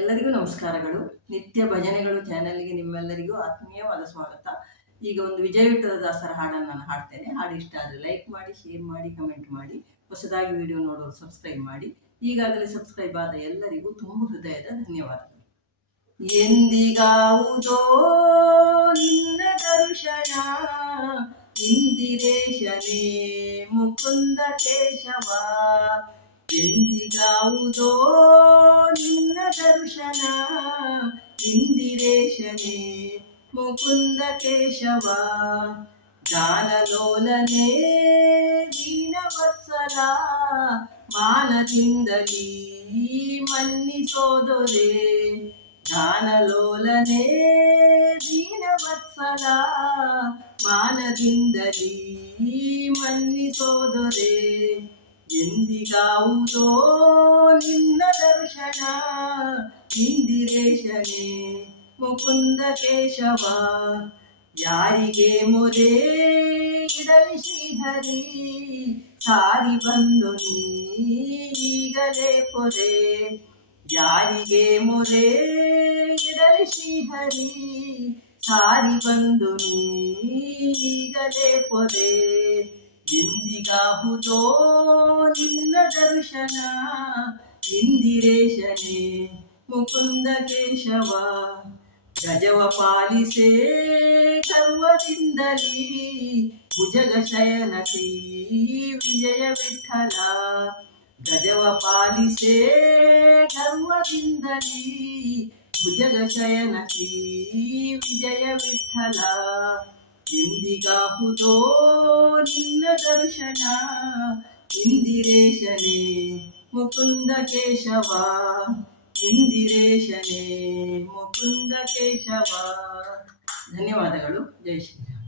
ಎಲ್ಲರಿಗೂ ನಮಸ್ಕಾರಗಳು. ನಿತ್ಯ ಭಜನೆಗಳು ಚಾನೆಲ್ಗೆ ನಿಮ್ಮೆಲ್ಲರಿಗೂ ಆತ್ಮೀಯವಾದ ಸ್ವಾಗತ. ಈಗ ಒಂದು ವಿಜಯ ವಿಠಲದಾಸರ ಹಾಡನ್ನು ನಾನು ಹಾಡ್ತೇನೆ. ಹಾಡು ಇಷ್ಟ ಆದರೆ ಲೈಕ್ ಮಾಡಿ, ಶೇರ್ ಮಾಡಿ, ಕಮೆಂಟ್ ಮಾಡಿ. ಹೊಸದಾಗಿ ವಿಡಿಯೋ ನೋಡೋರು ಸಬ್ಸ್ಕ್ರೈಬ್ ಮಾಡಿ. ಈಗಾಗಲೇ ಸಬ್ಸ್ಕ್ರೈಬ್ ಆದ ಎಲ್ಲರಿಗೂ ತುಂಬ ಹೃದಯದ ಧನ್ಯವಾದಗಳು. ಎಂದಿಗಾವುದೋ ನಿನ್ನ ದರ್ಶನ, ಇಂದಿರೇಶನೇ ಮುಕುಂದ ಕೇಶವ. ಎಂದಿಗಾವುದೋ ನಿನ್ನ ದರ್ಶನ, ಇಂದಿರೇಶನೇ ಮುಕುಂದ ಕೇಶವ. ಜ್ಞಾನಲೋಲನೆ ದೀನವತ್ಸಲ, ಮಾನದಿಂದಲೀ ಮನ್ನಿಸೋದೊರೆ. ಜ್ಞಾನಲೋಲನೆ ದೀನವತ್ಸಲ, ಮಾನದಿಂದಲೀ ಮನ್ನಿಸೋದೊರೆ. ಎಂದಿಗಾವುದೋ ನಿನ್ನ ದರ್ಶನ, ಇಂದಿರೇಶನೇ ಮುಕುಂದ ಕೇಶವ. ಯಾರಿಗೆ ಮೊರೆ ಇಡಲಿ ಶ್ರೀಹರಿ, ಸಾರಿ ಬಂದು ನೀಗಲೇ ಪೊರೆ. ಯಾರಿಗೆ ಮೊರೆ ಇಡಲಿ ಶ್ರೀಹರಿ, ಸಾರಿ ಬಂದು ನೀಗಲೇ ಪೊರೆ. ಎಂದಿಗಾಹುದೋ ನಿನ್ನ ದರ್ಶನ, ಇಂದಿರೇಶನೇ ಮುಕುಂದ ಕೇಶವ. ಗಜವ ಪಾಲಿಸೇ ಗರ್ವದಿಂದಲೀ, ಭುಜಗ ಶಯನ ಶ್ರೀ ವಿಜಯ ವಿಠಲ. ಗಜವ ಪಾಲಿಸೇ ಗರ್ವದಿಂದಲೀ, ಭುಜಗ ಶಯನ ಶ್ರೀ ವಿಜಯ ವಿಠಲ. ಎಂದಿಗಾಹುದೋ ನಿನ್ನ ದರ್ಶನ, ಇಂದಿರೇಶನೇ ಮುಕುಂದ ಕೇಶವ. ಇಂದಿರೇಶನೇ ಮುಕುಂದ ಕೇಶವ. ಧನ್ಯವಾದಗಳು. ಜೈ ಶ್ರೀರಾಮ್.